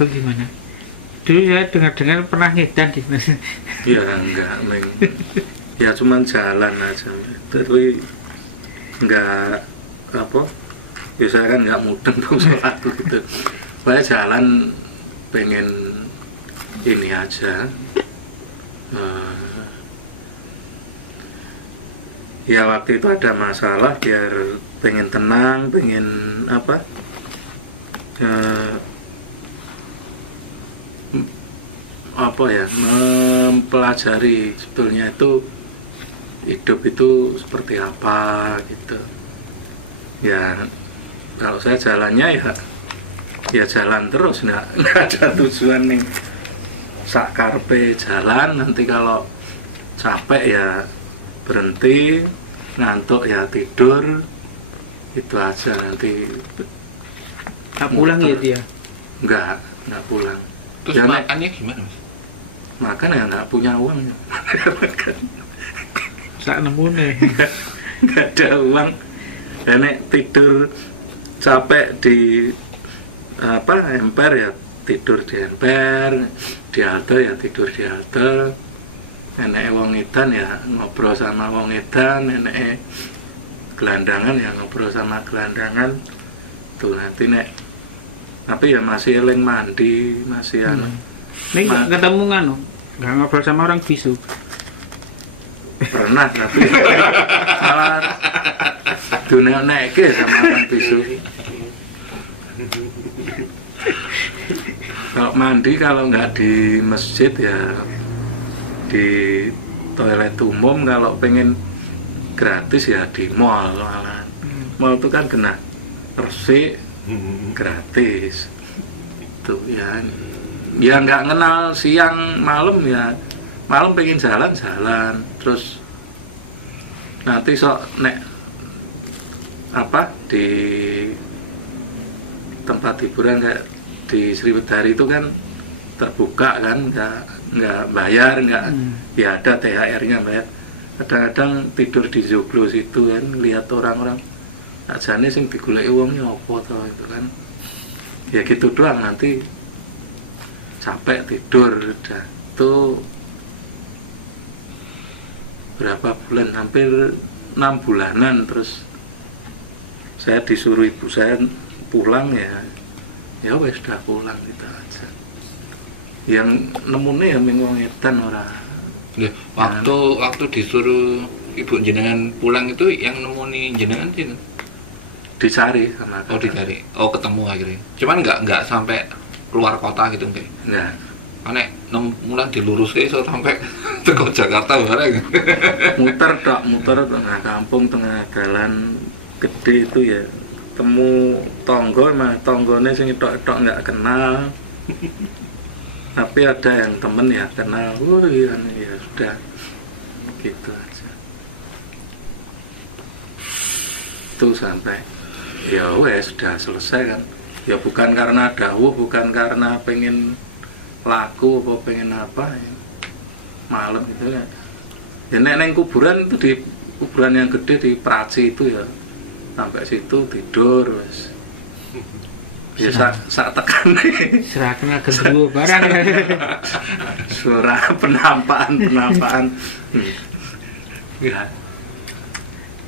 Abang gimana? Dulu saya dengar-dengar pernah ngedan di mana? Ya enggak, ya cuman jalan aja, tapi enggak apa? Ya saya kan enggak mudeng tuh suatu gitu. Saya jalan pengen ini aja. Ya waktu itu ada masalah, biar pengen tenang, pengen apa, ya, mempelajari sebetulnya itu hidup itu seperti apa gitu. Ya kalau saya jalannya ya jalan terus, nggak ada tujuan nih sakarpe jalan, nanti kalau capek ya berhenti, ngantuk ya tidur, itu aja. Nanti nggak pulang ya dia? Nggak pulang. Terus ya, makannya gimana, Mas? Makan ya nggak punya uang. Sak nemu nih. Nggak ada uang. Nek tidur capek di emper ya tidur di emper, di halte ya tidur di halte. Enek wong edan ya ngobrol sama wong edan, enek gelandangan ya ngobrol sama gelandangan. Tuh nanti tapi ya masih eling mandi, masih Nek ketemu nganu, nggak ngobrol sama orang bisu. Pernah, tapi malah dunia neke sama orang bisu. Kalau mandi, kalau nggak di masjid ya di toilet umum. Kalau pengen gratis ya di mall. Mall itu kan kena resik gratis. Itu ya nggak kenal siang malam, ya malam pengen jalan terus nanti di tempat hiburan kayak di Sriwedari itu kan terbuka kan, nggak bayar, ya ada THR-nya bayar. Kadang-kadang tidur di joglo situ kan, lihat orang-orang ajane sing digoleki wongnya apa to itu kan. Ya gitu doang, nanti capek tidur udah. Itu berapa bulan, hampir 6 bulanan. Terus saya disuruh ibu saya pulang, ya wes sudah pulang gitu aja. Yang nemune ya minggu ngedan orang. Ya, waktu disuruh ibu jenengan pulang itu yang nemuni jenengan sih? Dicari sama kakak. Dicari. Ketemu akhirnya. Cuman nggak sampai keluar kota gitu enggak? Nggak. Karena mulai diluruskan so sampai ke Jakarta bareng. muter tengah kampung, tengah jalan gede itu ya. Temu tonggo, tonggone sing tok nggak kenal. Tapi ada yang temen ya kenal. Ya sudah. Gitu aja. Itu sampai ya wes sudah selesai kan. Ya bukan karena dawuh, bukan karena pengen laku apa pengen apa ya. Malam gitu ya. Ya neng kuburan itu, di kuburan yang gede di Praci itu ya, sampai situ tidur wes. Ya sak tekan serahkan gendruwo barang. Suara penampaan.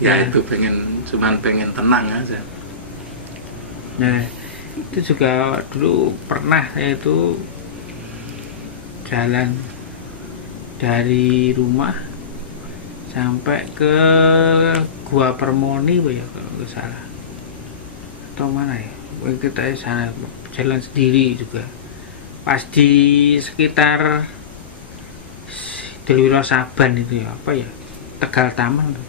Ya itu cuman pengen tenang aja. Nah, itu juga dulu pernah saya itu jalan dari rumah sampai ke Gua Permoni ya kalau nggak salah, atau mana ya, kita sana jalan sendiri juga. Pas di sekitar Deliro Saban itu ya, apa ya, Tegal Taman tuh,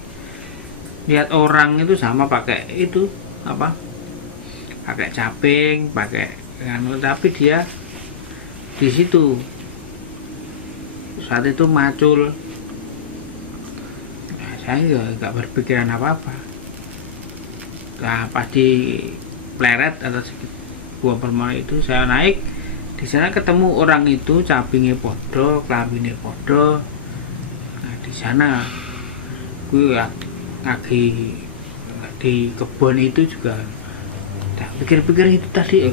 lihat orang itu sama pakai itu apa, pakai caping, pakai tapi dia di situ saat itu macul. Nah, saya nggak berpikiran apa-apa. Nah, pas di Pleret atau Gua Permoni itu saya naik, di sana ketemu orang itu, capingnya podo, kelambine podo. Nah, di sana gue lagi di kebun itu juga. Nah, pikir-pikir itu tadi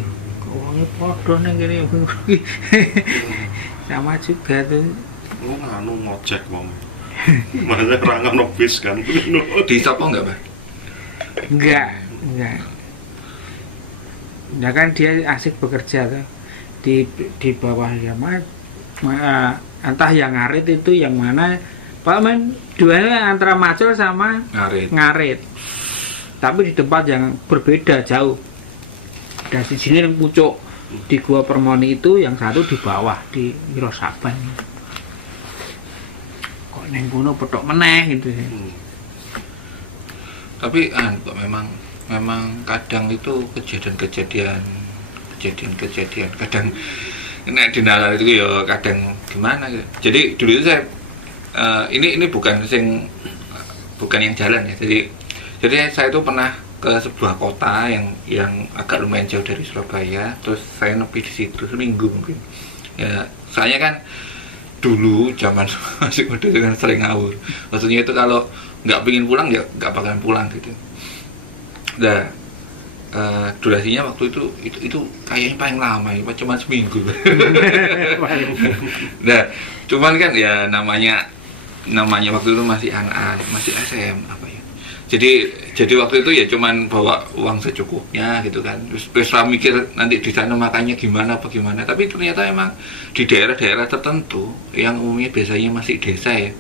Orangnya podo ning kene. Sama juga tuh. Oh, anu ngojek wong. Makanya rangan bis kan. Di Sopo enggak, Pak? Enggak. Nah kan dia asik bekerja tuh di bawah ya entah yang ngarit itu yang mana Pak Men duanya antara Macul sama ngarit. Tapi di tempat yang berbeda jauh. Dan di sini yang pucuk di Gua Permoni itu, yang satu di bawah di Wirosaban. Kok neng kono petok meneh gitu ya. Tapi kok memang kadang itu kejadian kadang nek dinalar itu ya kadang gimana gitu. Jadi dulu itu saya ini bukan yang jalan ya. Jadi saya itu pernah ke sebuah kota yang agak lumayan jauh dari Surabaya, terus saya nepi di situ seminggu mungkin. Ya, soalnya kan dulu zaman masih muda kan sering ngawur. Maksudnya itu kalau nggak pengen pulang ya nggak bakalan pulang gitu. Nah, durasinya waktu itu kayaknya paling lama ya, cuma seminggu. Nah, cuman kan ya namanya waktu itu masih anak-anak, masih SM apa ya. Jadi waktu itu ya cuman bawa uang secukupnya gitu kan. Terus mikir nanti di sana makannya gimana. Tapi ternyata emang di daerah-daerah tertentu yang umumnya biasanya masih desa ya.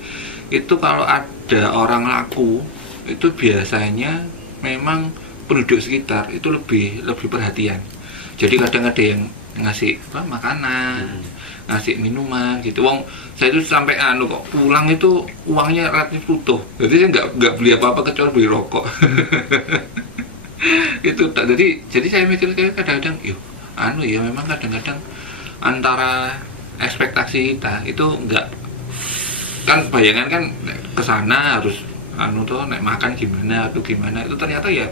Itu kalau ada orang laku itu biasanya memang penduduk sekitar itu lebih perhatian. Jadi kadang ada yang ngasih makanan, ngasih minuman gitu. Saya itu sampai kok pulang itu uangnya relatif utuh. Jadi saya nggak beli apa-apa kecuali beli rokok. Itu jadi saya mikir kadang-kadang ya memang kadang-kadang antara ekspektasi kita itu nggak, kan bayangan kan kesana harus naik makan gimana atau gimana, itu ternyata ya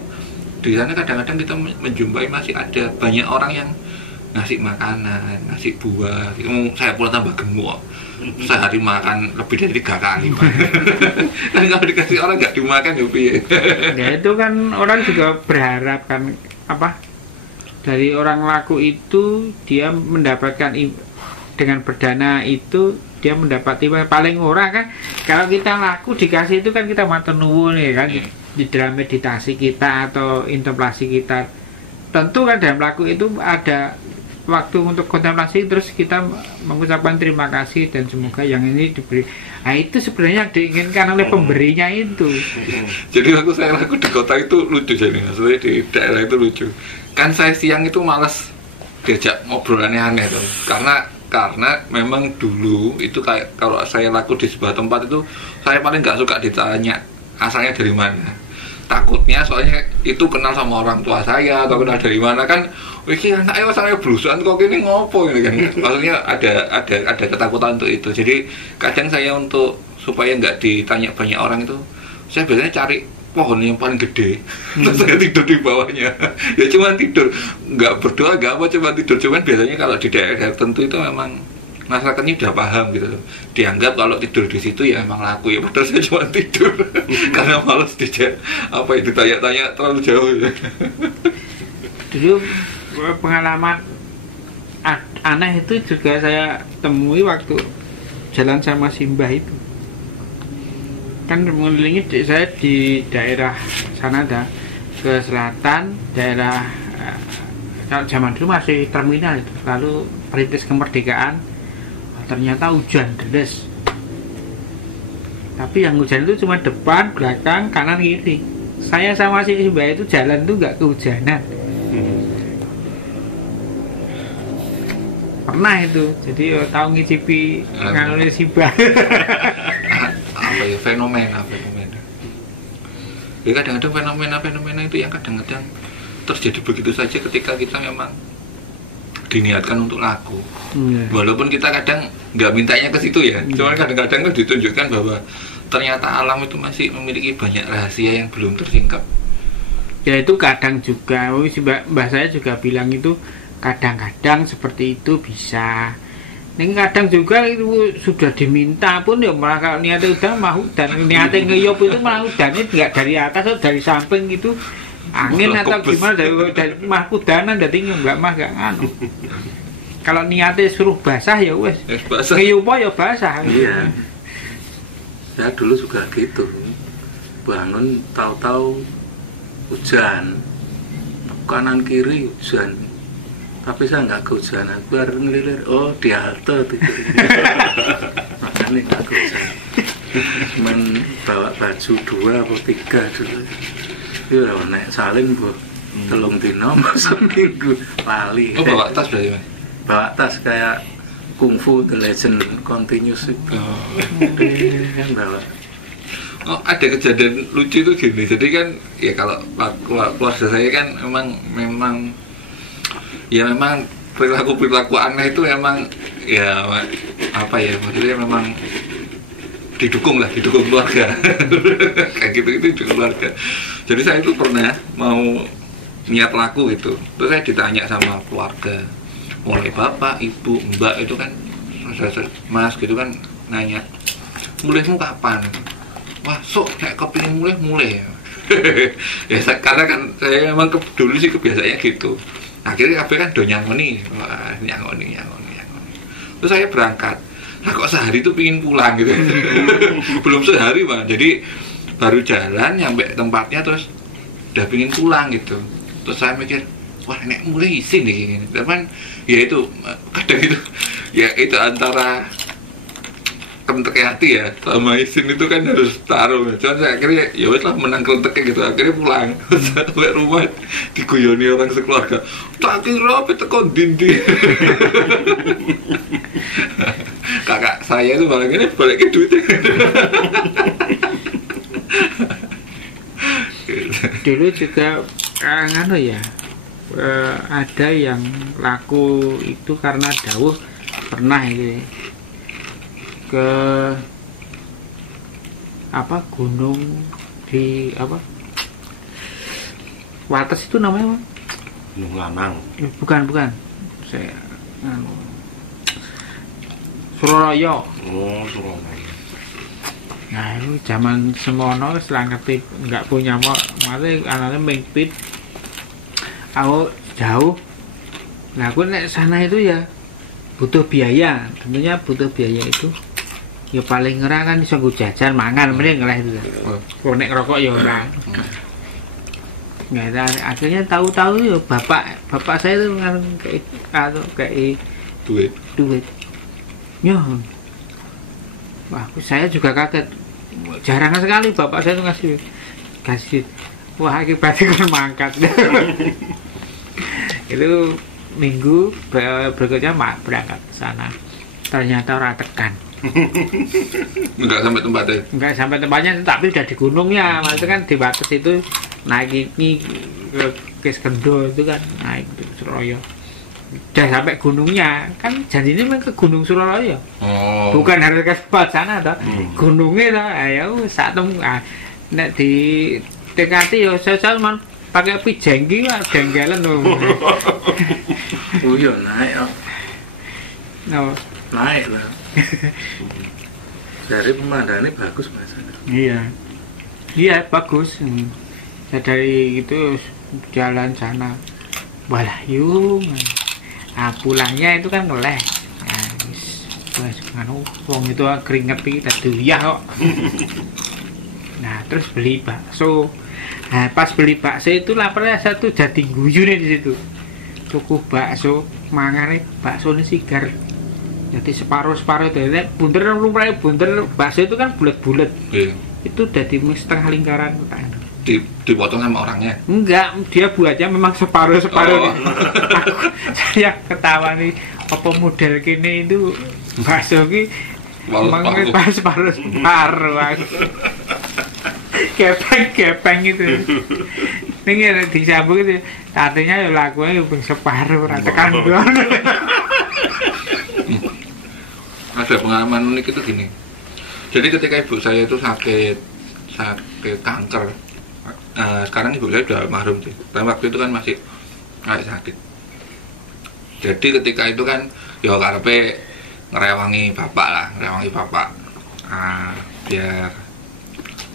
di sana kadang-kadang kita menjumpai masih ada banyak orang yang ngasih makanan, ngasih buah. Saya pula tambah gemuk, sehari makan lebih dari 3 kali. Kan kalau dikasih orang nggak dimakan ya piye. Ya itu kan orang juga berharap kan dari orang laku itu dia mendapatkan dengan berdana itu dia mendapat paling murah kan. Kalau kita laku dikasih itu kan kita matur nuwun ya kan, di dalam meditasi kita atau kontemplasi kita. Tentu kan dalam laku itu ada waktu untuk kontemplasi, terus kita mengucapkan terima kasih dan semoga yang ini diberi. Nah itu sebenarnya diinginkan oleh pemberinya itu. Jadi waktu saya laku di kota itu lucu, jadi maksudnya di daerah itu lucu. Kan saya siang itu malas diajak ngobrol aneh-aneh tuh. Karena memang dulu itu kayak kalau saya laku di sebuah tempat itu saya paling nggak suka ditanya asalnya dari mana. Takutnya soalnya itu kenal sama orang tua saya atau kenal dari mana kan. Wih, anaknya saya berusaha kok ini ngopo ini kan. Maksudnya ada ketakutan untuk itu. Jadi kadang saya supaya nggak ditanya banyak orang itu, saya biasanya cari pohon yang paling gede, terus saya tidur di bawahnya. Ya cuma tidur, nggak berdoa, nggak apa, cuma tidur. Cuman biasanya kalau di daerah tertentu itu memang masyarakatnya udah paham gitu. Dianggap kalau tidur di situ ya emang laku ya. Padahal saya cuma tidur karena malas ditanya-tanya terlalu jauh. Dulu pengalaman aneh itu juga saya temui waktu jalan sama Simbah itu. Kan mengelilingi saya di daerah sana ke selatan, daerah zaman dulu masih terminal itu, lalu perintis kemerdekaan. Ternyata hujan deras, tapi yang hujan itu cuma depan, belakang, kanan, kiri. Saya sama si Simbah itu jalan tuh nggak kehujanan. Pernah itu, jadi tahu ngicipi nganulnya Simbah. Apa ya, fenomena. Ya kadang-kadang fenomena itu yang kadang-kadang terjadi begitu saja ketika kita memang diniatkan untuk laku. Walaupun kita kadang nggak mintanya ke situ ya, cuma kadang-kadang kan ditunjukkan bahwa ternyata alam itu masih memiliki banyak rahasia yang belum tersingkap. Ya itu kadang juga, mbak saya juga bilang itu kadang-kadang seperti itu bisa. Ini kadang juga itu sudah diminta pun ya malah kalau niatnya udah mau, dan niatnya ngeyop itu malah udah ini nggak dari atas atau dari samping gitu angin Malah atau kebes. gimana dari mah kudanan dari nggak mah gak nganu. Kalau niatnya suruh basah ya wes, Basah. ngeyupo ya basah. Iya. Saya dulu juga gitu. Bangun tahu-tahu hujan. Kanan kiri hujan. Tapi saya nggak kehujanan. Aku harus ngelilir. Oh, di halte tidur. Makanya nggak kehujanan. Cuman bawa baju 2 atau 3 dulu. Iya, naik salin bu. Telung dino seminggu lali. Oh, bawa tas berarti, Mas? Bawa tas kayak Kungfu The Legend Continuous itu. Oh. Kan bawa. Oh, ada kejadian lucu itu gini. Jadi kan ya kalau keluarga saya kan memang perilaku aneh itu memang ya apa ya, maksudnya memang didukung keluarga. Kayak gitu didukung keluarga. Jadi saya itu pernah mau niat laku gitu. Terus saya ditanya sama keluarga, mulai bapak, ibu, mbak itu kan, mas gitu kan nanya, mulaimu kapan? Wah, sok saya kepingin mulai ya karena kan saya memang dulu sih kebiasaannya gitu. Akhirnya kabeh kan do nyangoni. Wah, nyangoni. Terus saya berangkat. Nah, kok sehari itu pingin pulang gitu. Belum sehari, Bang. Jadi baru jalan nyampe tempatnya terus udah pingin pulang gitu. Terus saya mikir, wah nek mulai isin nih. Cuman ya itu kadang itu ya itu antara kelentek hati ya sama isin itu kan harus taruh. Cuman saya akhirnya ya wes lah menang kelenteknya gitu. Akhirnya pulang sampai rumah diguyoni orang sekeluarga. Tak kira apa tekon dindi. Kakak saya itu malah gini balikin duitnya. Dulu juga nganu ya, ada yang laku itu karena dawuh pernah itu ya, ke apa gunung di apa Wates itu namanya apa? Gunung Lanang. Bukan saya anu, Suralaya. Oh, Surabaya. Nah itu zaman semono setelah ngerti nggak punya malah anaknya mengpit aku jauh. Nah aku nek sana itu ya butuh biaya, tentunya butuh biaya itu ya paling ngerah kan bisa gue jajan mangan mending lah itu. Kalau nek rokok ya orang. Nggak ada, akhirnya tahu-tahu ya bapak saya itu kayak duit. Ya. Wah, saya juga kaget. Jarang sekali bapak saya itu kasih. Wah, akibatnya kan mangkat. Itu minggu berikutnya berangkat ke sana. Ternyata orang tekan. Enggak sampai tempatnya. Enggak sampai tempatnya, tapi udah di gunungnya. Maksudnya kan di Wates itu naik ini ke Skendo itu kan naik ke Suralaya. Udah sampai gunungnya kan jadi ini ke Gunung Suralaya. Oh. Bukan harus ke tempat sana toh. Gunungnya toh. Ayo saat temu nek di dekati yo saya man pakai pijengki lah jenggelan tuh. Oh iya naik, No. naik lah. Dari pemandangannya bagus mas. Iya bagus. Saya dari itu jalan sana. Walah yuk. Nah, pulangnya itu kan ngeleh. Nah, wis nganu wong itu keringet iki dadi kok. Nah, terus beli bakso. Nah, pas beli bakso itu laparnya satu jadi guyu nih di situ. Tuku bakso, mangane bakso ini sigar. Jadi separuh itu, bunter bakso itu kan bulat-bulat. Iya. Itu udah di setengah lingkaran. Dipotong sama orangnya. Enggak, dia buatnya memang separuh. Oh. Saya ketawa nih, apa model kini itu bakso ki memang separuh. Gepeng itu. Ini disambung itu, artinya ya lakunya yang separuh, tekan doang. Ada pengalaman unik itu gini. Jadi ketika ibu saya itu sakit kanker. Sekarang ibu saya sudah almarhum sih. Tapi waktu itu kan masih sakit. Jadi ketika itu kan ya karepe ngerewangi bapak.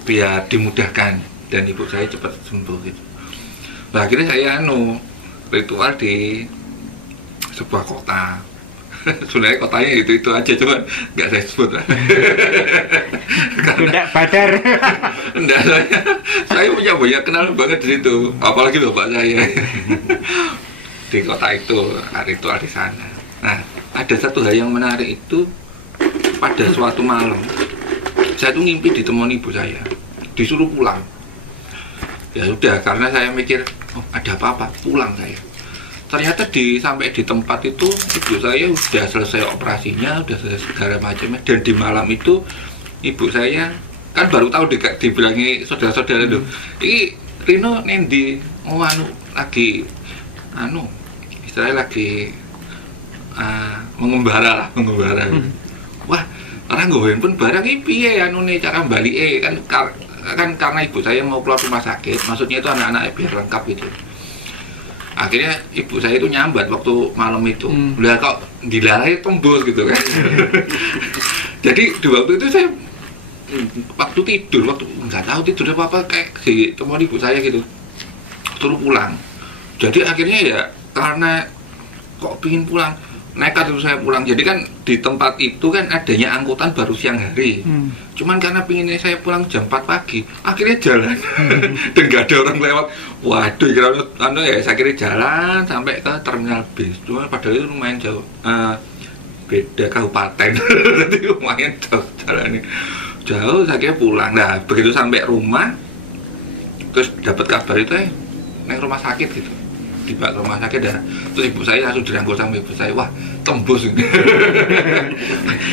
Biar dimudahkan dan ibu saya cepat sembuh gitu. Nah, akhirnya saya ritual di sebuah kota. Sebenarnya kotanya itu aja, cuma nggak saya sebut lah. Tidak badar. Enggak, saya punya banyak kenal banget di situ, apalagi bapak saya. Di kota itu, ritual di sana. Nah, ada satu hal yang menarik itu, pada suatu malam saya tuh ngimpi ditemani ibu saya, disuruh pulang. Ya sudah, karena saya mikir, oh ada apa-apa, pulang saya. Ternyata sampai di tempat itu ibu saya udah selesai operasinya, udah selesai segala macamnya, dan di malam itu ibu saya kan baru tahu dibilangi saudara-saudara itu, ini Rino nendi, lagi istilahnya lagi mengembara. Wah, orang gue pun barang ini piye cara balik kan karena ibu saya mau keluar rumah sakit, maksudnya itu anak-anak biar lengkap gitu. Akhirnya ibu saya itu nyambat waktu malam itu, udah kok dilarai tembus gitu kan. Jadi di waktu itu saya waktu nggak tahu tidur apa kayak teman ibu saya gitu, suruh pulang. Jadi akhirnya ya karena kok pingin pulang, nekat itu saya pulang. Jadi kan di tempat itu kan adanya angkutan baru siang hari. Cuman karena pinginnya saya pulang jam 4 pagi, akhirnya jalan. Dan nggak ada orang lewat. Waduh, kira saya kira jalan sampai ke terminal bis. Cuma padahal itu lumayan jauh. Beda kabupaten. Jadi lumayan jauh jalannya. Jauh, saya kira pulang. Nah, begitu sampai rumah, terus dapat kabar itu naik rumah sakit gitu. Tiba ke rumah sakit dah. Terus ibu saya langsung dirangkul sama ibu saya, wah tembus ini.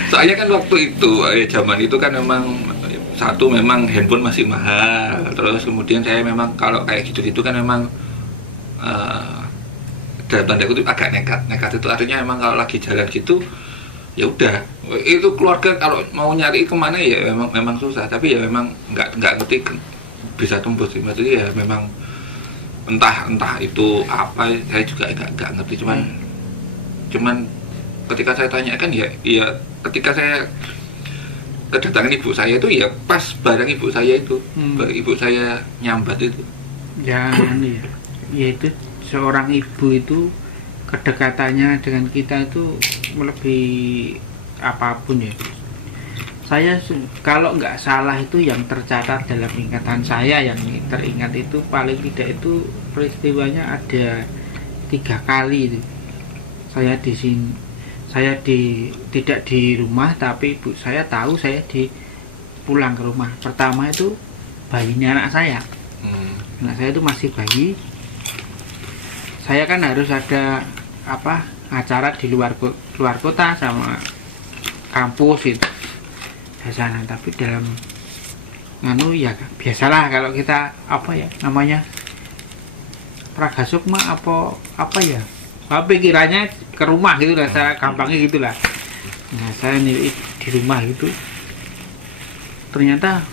Soalnya kan waktu itu zaman itu kan memang handphone masih mahal. Terus kemudian saya memang kalau kayak gitu kan memang dalam tanda kutip agak nekat itu artinya memang kalau lagi jalan gitu ya udah, itu keluarga kalau mau nyari kemana ya memang susah, tapi ya memang nggak ngerti bisa tembus. Maksudnya ya memang entah itu apa, saya juga nggak ngerti. Cuman ketika saya tanyakan ya ketika saya kedatangan ibu saya itu ya pas barang ibu saya itu, ibu saya nyambat itu. Ya itu seorang ibu itu kedekatannya dengan kita itu melebihi apapun ya. Saya kalau nggak salah itu yang tercatat dalam ingatan saya, yang teringat itu paling tidak itu peristiwanya ada 3 kali itu. Saya di sini, tidak di rumah, tapi ibu saya tahu saya pulang ke rumah. Pertama itu bayinya anak saya. Anak saya itu masih bayi. Saya kan harus ada acara di luar kota sama kampus itu di sana, tapi dalam ya biasalah kalau kita namanya praga sukma pikirannya ke rumah gitu lah, saya gampangnya gitulah. Nah, saya nih di rumah gitu, ternyata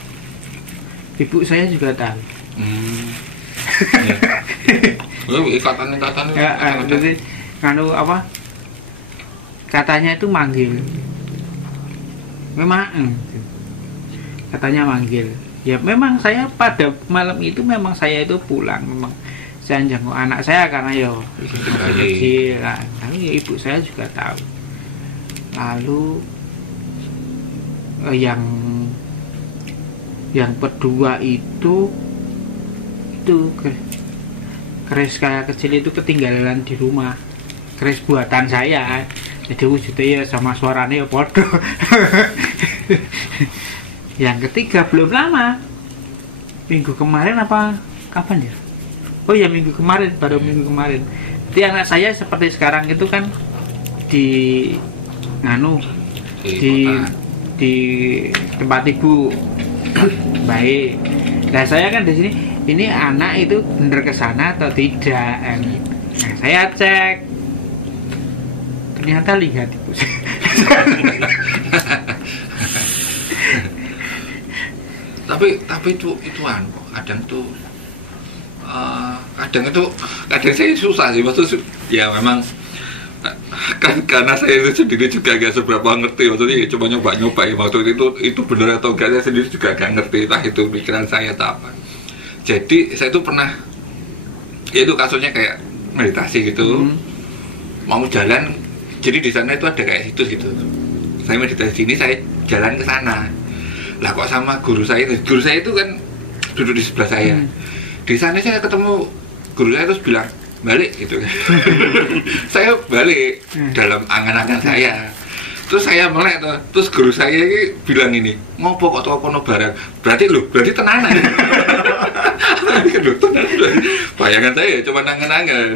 ibu saya juga tahu. Ikatan jadi katanya itu manggil, memang katanya manggil. Ya memang saya pada malam itu memang saya itu pulang, memang saya jenguk anak saya karena masih kecil. Nah, tapi ibu saya juga tahu. Lalu yang kedua itu keris kayak kecil itu ketinggalan di rumah, keris buatan saya. Jadi wujudnya ya sama suaranya ya podo. Yang ketiga belum lama, minggu kemarin apa kapan ya? Oh ya minggu kemarin, baru minggu kemarin. Jadi anak saya seperti sekarang itu kan di tempat ibu baik. Nah saya kan di sini, ini anak itu bener ke sana atau tidak? Nah saya cek, ternyata lihat ibu. tapi itu kadang saya susah sih, maksudnya ya memang kan karena saya itu sendiri juga agak seberapa ngerti, maksudnya ya cuma nyoba ya, maksudnya itu benar atau enggak saya sendiri juga agak ngerti, entah itu pikiran saya atau apa. Jadi saya itu pernah Ya itu kasusnya kayak meditasi gitu. Mau jalan, jadi di sana itu ada kayak situs gitu. Saya meditasi sini, saya jalan ke sana. Lah kok sama guru saya itu kan duduk di sebelah saya. Di sana saya ketemu guru saya terus bilang balik gitu kan. Saya balik dalam angan-angan saya. Terus saya melek tuh, terus guru saya ini bilang ini, ngopo kok toko kono barang. Berarti tenanan. Bayangan saya cuma angan-angan.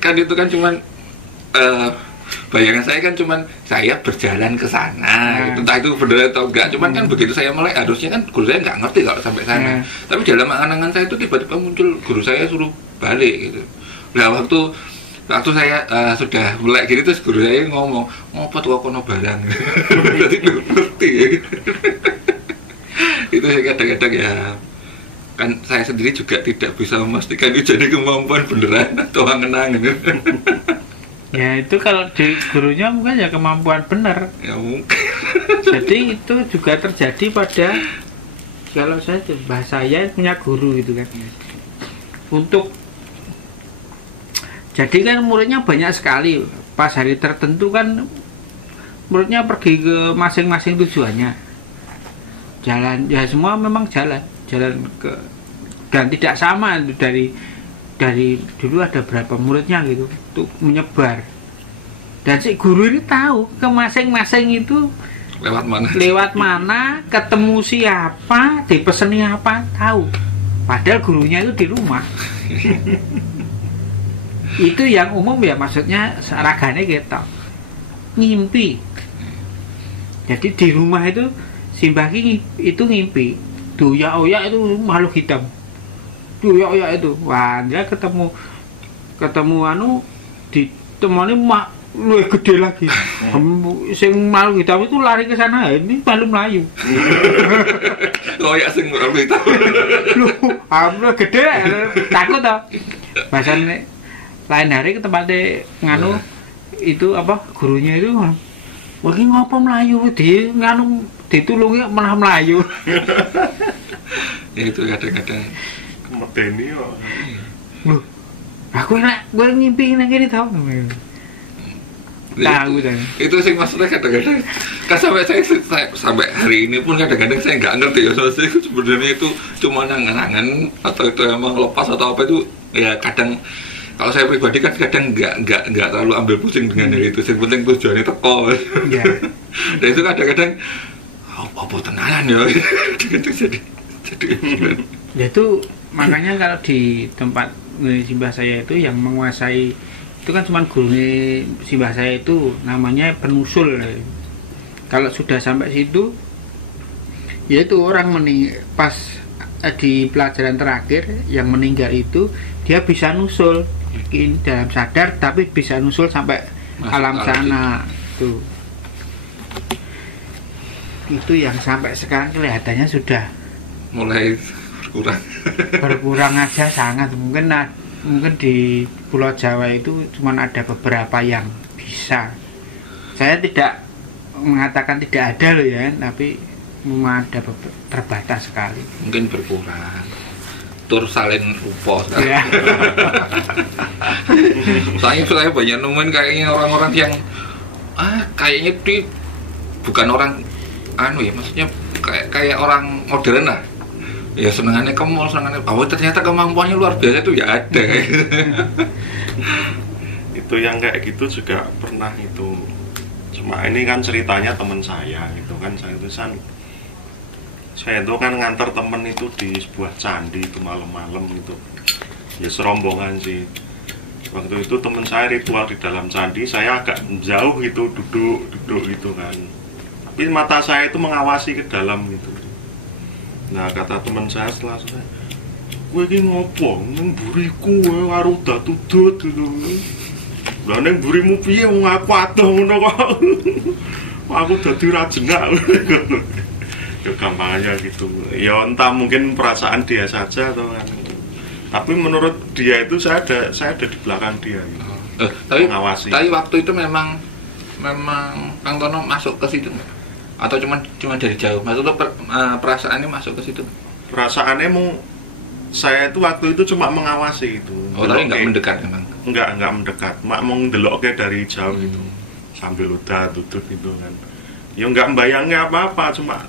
Kan itu kan cuman bayangan saya kan cuman saya berjalan ke sana. Entah itu benar atau enggak. Cuman kan begitu saya melek, harusnya kan guru saya nggak ngerti kalau sampai sana. Tapi dalam angan-angan saya itu tiba-tiba muncul guru saya suruh balik gitu. Nah waktu saya sudah melek gitu terus guru saya ngomong ngopo tuh kono barang. Berarti ngerti. Itu saya kadang-kadang ya kan saya sendiri juga tidak bisa memastikan itu jadi kemampuan beneran atau angen-angen. Ya itu kalau di gurunya mungkin ya kemampuan benar. Ya mungkin. Jadi itu juga terjadi pada kalau saya punya guru gitu kan. Untuk jadi kan muridnya banyak sekali. Pas hari tertentu kan muridnya pergi ke masing-masing tujuannya. Jalan ya semua memang jalan ke dan tidak sama dari dulu ada berapa muridnya gitu untuk menyebar. Dan si guru ini tahu ke masing-masing itu lewat mana, ketemu siapa, dipeseni apa, tahu. Padahal gurunya itu di rumah. Itu yang umum ya, maksudnya seragane kita ngimpi. Jadi di rumah itu Simbah itu ngimpi. Duya-oya itu makhluk hitam. Duya-oya itu, wah dia ketemu ditemani mak luwih gede lagi. Sing makhluk hitam itu lari ke sana, ini malu melayu. Loyak sing makhluk hitam. Lu, ambil gede takut toh. Bahasane lain hari ke tempatnya nganu itu apa gurunya itu, wah ini ngapa melayu dia nganu ditulungi malah melayu. Ya itu kadang-kadang medeni yo. Loh, aku enak gue ngimpi gini tau. Tahu kan. Itu sih maksudnya kadang-kadang kan sampai hari ini pun kadang-kadang saya nggak ngerti ya soalnya sebenarnya itu cuma angan-angan atau itu emang lepas atau apa itu ya kadang. Kalau saya pribadi kan kadang nggak terlalu ambil pusing dengan hal itu. Yang penting tujuannya teko. Ya. Dan itu kadang-kadang apa tenanan ya. jadi. Ya itu makanya kalau di tempat Simbah saya itu yang menguasai itu kan cuma guru Simbah saya itu namanya penusul. Kalau sudah sampai situ, yaitu orang pas di pelajaran terakhir yang meninggal itu dia bisa nusul. Mungkin dalam sadar tapi bisa nusul sampai alam sana tuh. Itu yang sampai sekarang kelihatannya sudah mulai berkurang aja sangat. Mungkin di Pulau Jawa itu cuma ada beberapa yang bisa. Saya tidak mengatakan tidak ada loh ya, tapi memang ada terbatas sekali. Mungkin berkurang. Tur salin rupa ya. Saya banyak nemuin kayaknya orang-orang yang kayaknya bukan orang ya maksudnya kayak orang modern lah ya, senengannya ke mall, senengannya ternyata kemampuannya luar biasa itu ya ada. Itu yang kayak gitu juga pernah itu, cuma ini kan ceritanya teman saya itu kan saya itu kan nganter temen itu di sebuah candi itu malam-malam gitu ya, serombongan sih. Waktu itu temen saya ritual di dalam candi, saya agak jauh gitu duduk gitu kan, tapi mata saya itu mengawasi ke dalam gitu. Nah kata teman saya setelah saya, gue ini ngopo neng buriku karo datudut gitu. Lah neng burimu piye wong aku atuh ngono kok. Aku dadi ra jenak. Ya gampangnya gitu. Ya entah mungkin perasaan dia saja atau kan. Tapi menurut dia itu saya ada di belakang dia gitu. Tapi waktu itu memang Kang Tono masuk ke situ nggak? Atau cuma dari jauh? Maksudnya perasaannya masuk ke situ? Perasaannya mau saya itu waktu itu cuma mengawasi itu. Oh, tapi nggak mendekat memang. Enggak mendekat. Mak mau ndelok dari jauh gitu. Sambil udah tutup gitu kan. Ya nggak membayangin apa-apa, cuma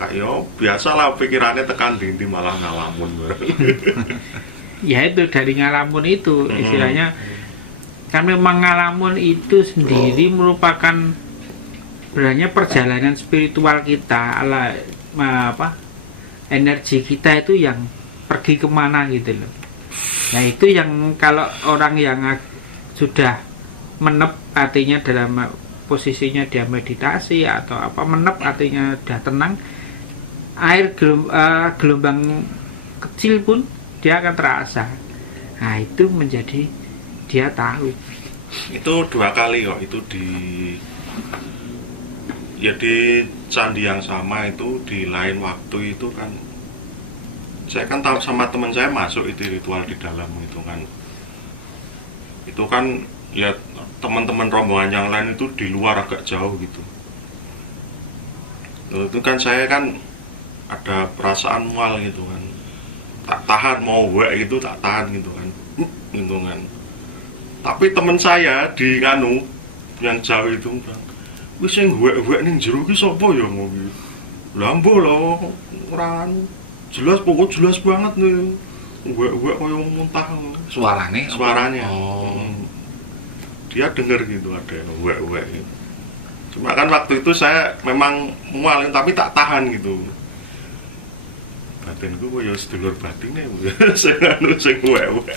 kayak yo biasalah pikirannya tekan dindi malah ngalamun. Ya itu dari ngalamun itu istilahnya kan memang ngalamun itu sendiri merupakan sebenarnya perjalanan spiritual kita ala apa energi kita itu yang pergi kemana gitu loh. Nah itu yang kalau orang yang sudah menep artinya dalam posisinya dia meditasi atau apa, menep artinya dia tenang, air gelombang kecil pun dia akan terasa. Nah itu menjadi dia tahu. Itu 2 kali kok itu di candi yang sama itu di lain waktu itu kan saya kan tahu sama teman saya masuk itu ritual di dalam itu kan ya teman-teman rombongan yang lain itu di luar agak jauh gitu. Itu kan saya kan ada perasaan mual gitu kan, tak tahan mau gitu tak tahan gitu kan. Tapi teman saya di yang jauh itu bilang, wis sing wek ning jero ki sapa ya ngono. Lah mbuh lho ora jelas pokok jelas banget nih. Wek koyo muntah suaranya. Oh. Dia denger gitu ada wek gitu. Cuma kan waktu itu saya memang mual tapi tak tahan gitu. Batinku koyo sedulur batine sing wek.